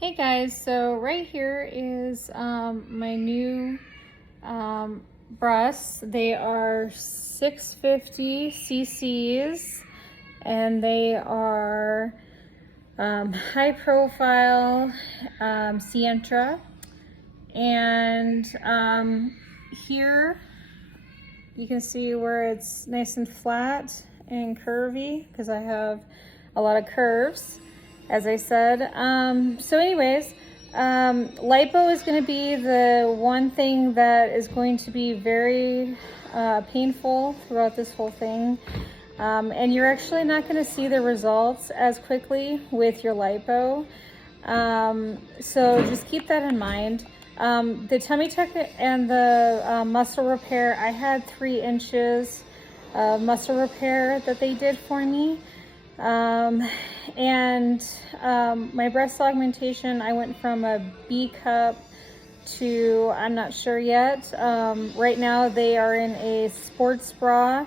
Hey guys, so right here is my new breasts. They are 650 cc's and they are high profile Sientra. And here you can see where it's nice and flat and curvy because I have a lot of curves, as I said. So anyways, lipo is going to be the one thing that is going to be very painful throughout this whole thing. And you're actually not going to see the results as quickly with your lipo. So just keep that in mind. The tummy tuck and the muscle repair, I had 3 inches of muscle repair that they did for me. My breast augmentation, I went from a B cup to, I'm not sure yet. Right now they are in a sports bra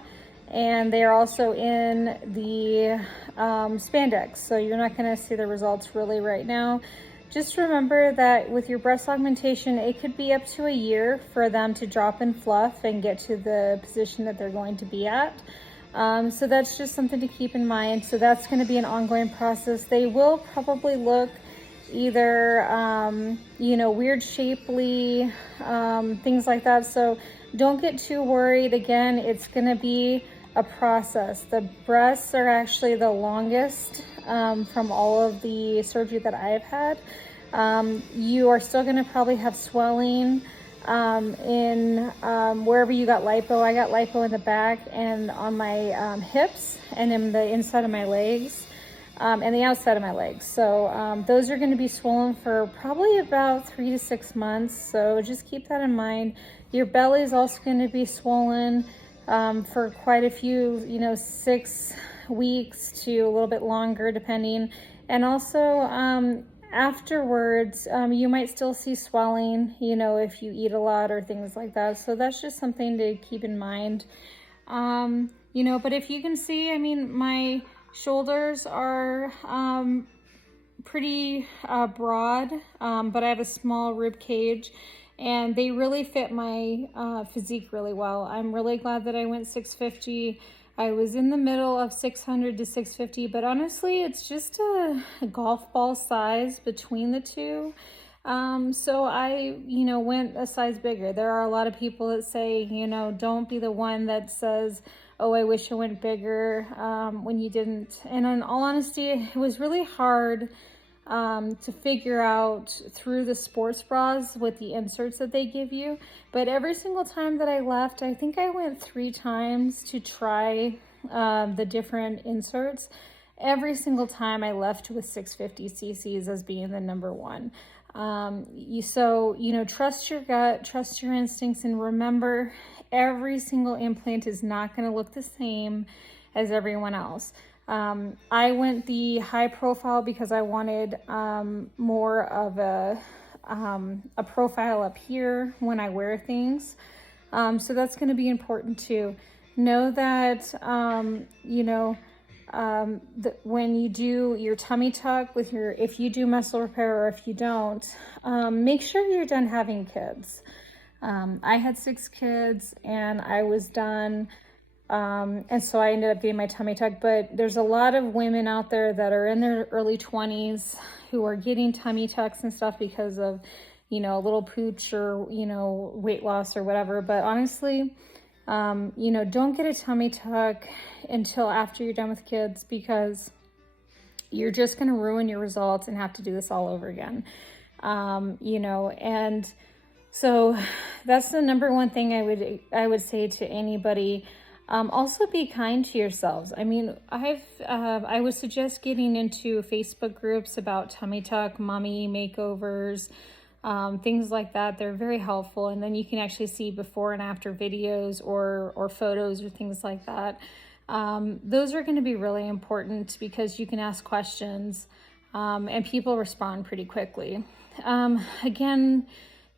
and they are also in the spandex. So you're not gonna see the results really right now. Just remember that with your breast augmentation, it could be up to a year for them to drop in fluff and get to the position that they're going to be at. So that's just something to keep in mind. So that's going to be an ongoing process. They will probably look either, weird shapely, things like that. So don't get too worried. Again, it's going to be a process. The breasts are actually the longest from all of the surgery that I've had. You are still going to probably have swelling in wherever you got lipo. I got lipo in the back and on my hips and in the inside of my legs and the outside of my legs. So those are going to be swollen for probably about 3 to 6 months. So just keep that in mind. Your belly is also going to be swollen for quite a few, 6 weeks to a little bit longer depending. And also afterwards, you might still see swelling, if you eat a lot or things like that. So that's just something to keep in mind. But if you can see, I mean, my shoulders are pretty broad, but I have a small rib cage and they really fit my physique really well. I'm really glad that I went 650. I was in the middle of 600 to 650, but honestly, it's just a golf ball size between the two. So I, went a size bigger. There are a lot of people that say, don't be the one that says, oh, I wish I went bigger when you didn't. And in all honesty, it was really hard to figure out through the sports bras with the inserts that they give you. But every single time that I left, I think I went 3 times to try the different inserts. Every single time I left with 650 cc's as being the number one. Trust your gut, trust your instincts, and remember every single implant is not going to look the same as everyone else. I went the high profile because I wanted more of a profile up here when I wear things. So that's going to be important too. Know that, when you do your tummy tuck with if you do muscle repair or if you don't, make sure you're done having kids. I had 6 kids and I was done. And so I ended up getting my tummy tuck, but there's a lot of women out there that are in their early 20s who are getting tummy tucks and stuff because of, a little pooch or, weight loss or whatever. But honestly, don't get a tummy tuck until after you're done with kids because you're just going to ruin your results and have to do this all over again. And so that's the number one thing I would say to anybody. Also be kind to yourselves. I mean, I would suggest getting into Facebook groups about tummy tuck, mommy makeovers, things like that. They're very helpful. And then you can actually see before and after videos or photos or things like that. Those are going to be really important because you can ask questions and people respond pretty quickly. Again,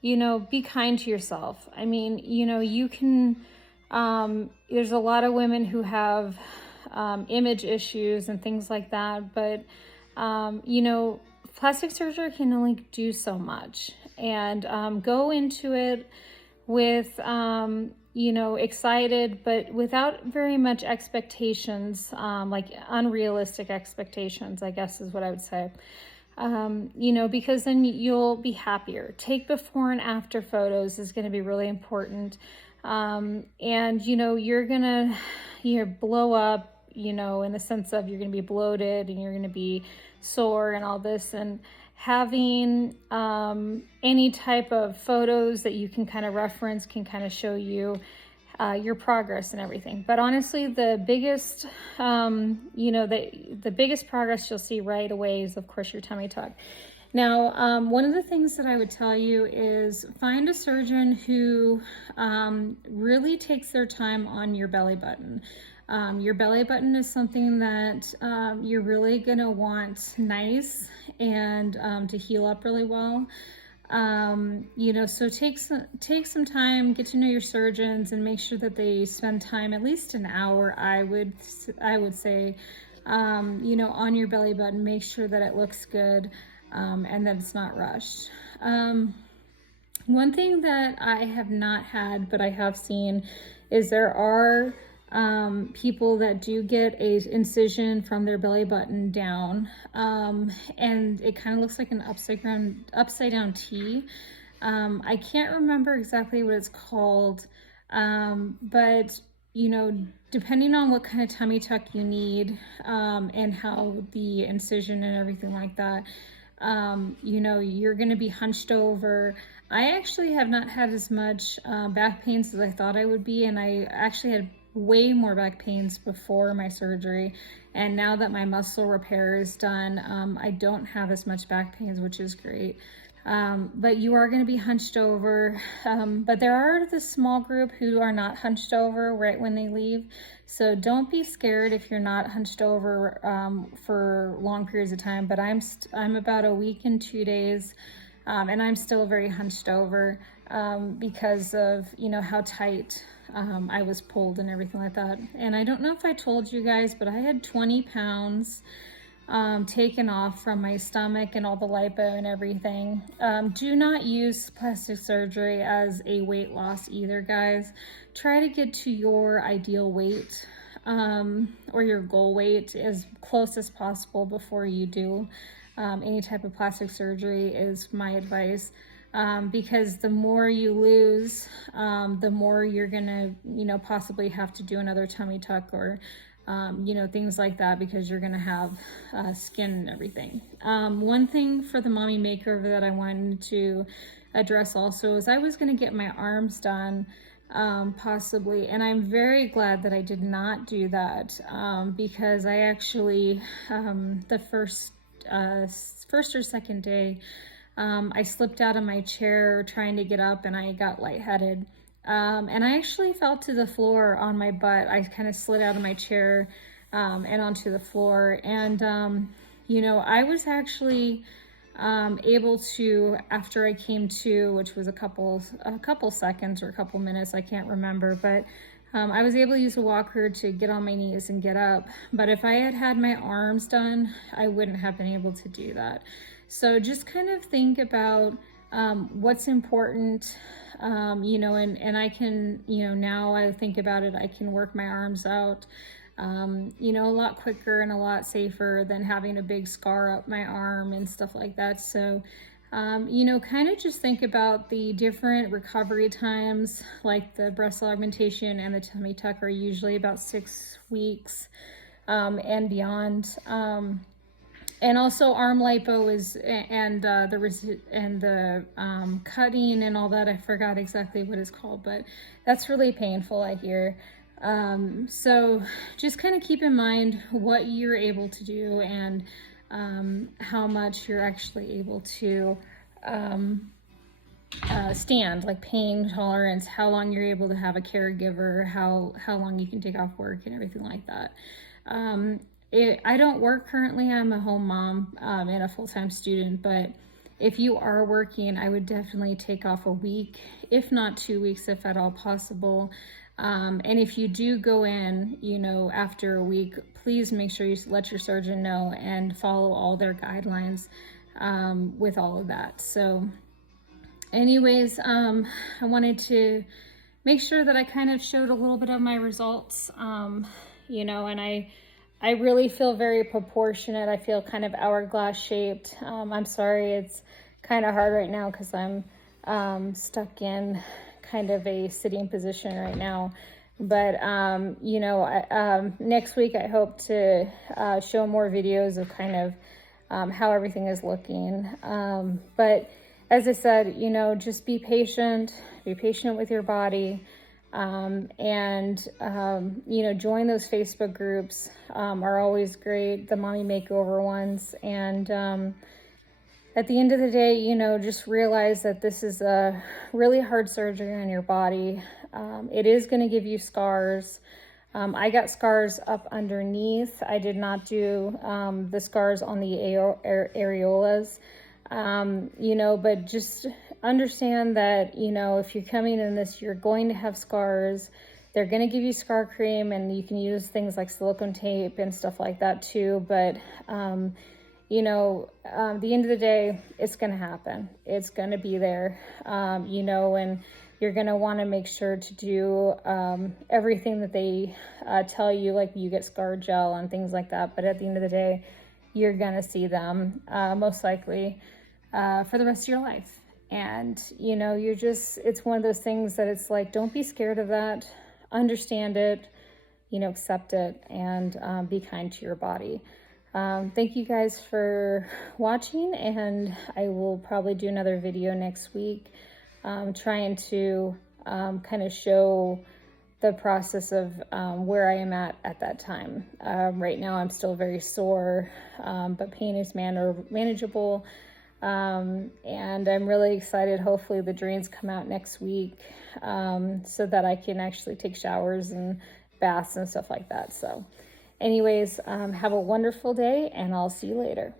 be kind to yourself. I mean, you can, there's a lot of women who have image issues and things like that, but plastic surgery can only do so much, and go into it with, you know, excited, but without very much expectations, like unrealistic expectations, I guess is what I would say. You know, because then you'll be happier. Take before and after photos is going to be really important. And, you know, you're going to blow up, you know, in the sense of you're going to be bloated and you're going to be sore and all this. And having any type of photos that you can kind of reference can kind of show you your progress and everything. But honestly, the biggest, you know, the biggest progress you'll see right away is, of course, your tummy tuck. Now, one of the things that I would tell you is find a surgeon who really takes their time on your belly button. Your belly button is something that you're really gonna want nice and to heal up really well. You know, so take some time, get to know your surgeons, and make sure that they spend time, at least an hour, I would say, you know, on your belly button. Make sure that it looks good, and that it's not rushed. One thing that I have not had, but I have seen, is there are people that do get a incision from their belly button down, and it kind of looks like an upside down T. I can't remember exactly what it's called, but you know, depending on what kind of tummy tuck you need, and how the incision and everything like that, you know, you're going to be hunched over. I actually have not had as much back pains as I thought I would be, and I actually had way more back pains before my surgery, and now that my muscle repair is done, I don't have as much back pains, which is great. But you are going to be hunched over, but there are this small group who are not hunched over right when they leave, so don't be scared if you're not hunched over for long periods of time. But I'm about a week and 2 days, and I'm still very hunched over because of, you know, how tight I was pulled and everything like that. And I don't know if I told you guys, but I had 20 pounds taken off from my stomach and all the lipo and everything. Do not use plastic surgery as a weight loss either, guys. Try to get to your ideal weight, or your goal weight, as close as possible before you do any type of plastic surgery, is my advice. Because the more you lose, the more you're gonna, you know, possibly have to do another tummy tuck or, you know, things like that, because you're gonna have skin and everything. One thing for the mommy makeover that I wanted to address also is I was gonna get my arms done, possibly, and I'm very glad that I did not do that, because I actually, the first or second day, I slipped out of my chair trying to get up and I got lightheaded. And I actually fell to the floor on my butt. I kind of slid out of my chair and onto the floor. And, you know, I was actually able to, after I came to, which was a couple seconds or a couple minutes, I can't remember, but I was able to use a walker to get on my knees and get up. But if I had had my arms done, I wouldn't have been able to do that. So just kind of think about what's important, you know, and I can, you know, now I think about it, I can work my arms out, you know, a lot quicker and a lot safer than having a big scar up my arm and stuff like that. So, you know, kind of just think about the different recovery times, like the breast augmentation and the tummy tuck are usually about 6 weeks and beyond. And also arm lipo is, and the cutting and all that, I forgot exactly what it's called, but that's really painful, I hear. So just kind of keep in mind what you're able to do and how much you're actually able to stand, like pain tolerance, how long you're able to have a caregiver, how long you can take off work and everything like that. I don't work currently. I'm a home mom and a full-time student, but if you are working, I would definitely take off a week, if not 2 weeks, if at all possible. And if you do go in, you know, after a week, please make sure you let your surgeon know and follow all their guidelines. with all of that. So anyways, I wanted to make sure that I kind of showed a little bit of my results, you know, and I really feel very proportionate. I feel kind of hourglass shaped. I'm sorry, it's kind of hard right now because I'm stuck in kind of a sitting position right now. But, you know, next week I hope to show more videos of kind of how everything is looking. But as I said, you know, just be patient with your body. And you know, join those Facebook groups, are always great, the mommy makeover ones. And at the end of the day, you know, just realize that this is a really hard surgery on your body. It is going to give you scars. I got scars up underneath. I did not do the scars on the areolas. You know, but just understand that, you know, if you're coming in this, you're going to have scars. They're going to give you scar cream, and you can use things like silicone tape and stuff like that too. But, you know, the end of the day, it's going to happen. It's going to be there, you know, and you're going to want to make sure to do everything that they tell you, like you get scar gel and things like that. But at the end of the day, you're going to see them most likely for the rest of your life. And, you know, you're just, it's one of those things that it's like, don't be scared of that. Understand it, you know, accept it, and be kind to your body. Thank you guys for watching, and I will probably do another video next week, trying to kind of show the process of where I am at that time. Right now I'm still very sore, but pain is manageable. And I'm really excited. Hopefully the drains come out next week, so that I can actually take showers and baths and stuff like that. So anyways, have a wonderful day, and I'll see you later.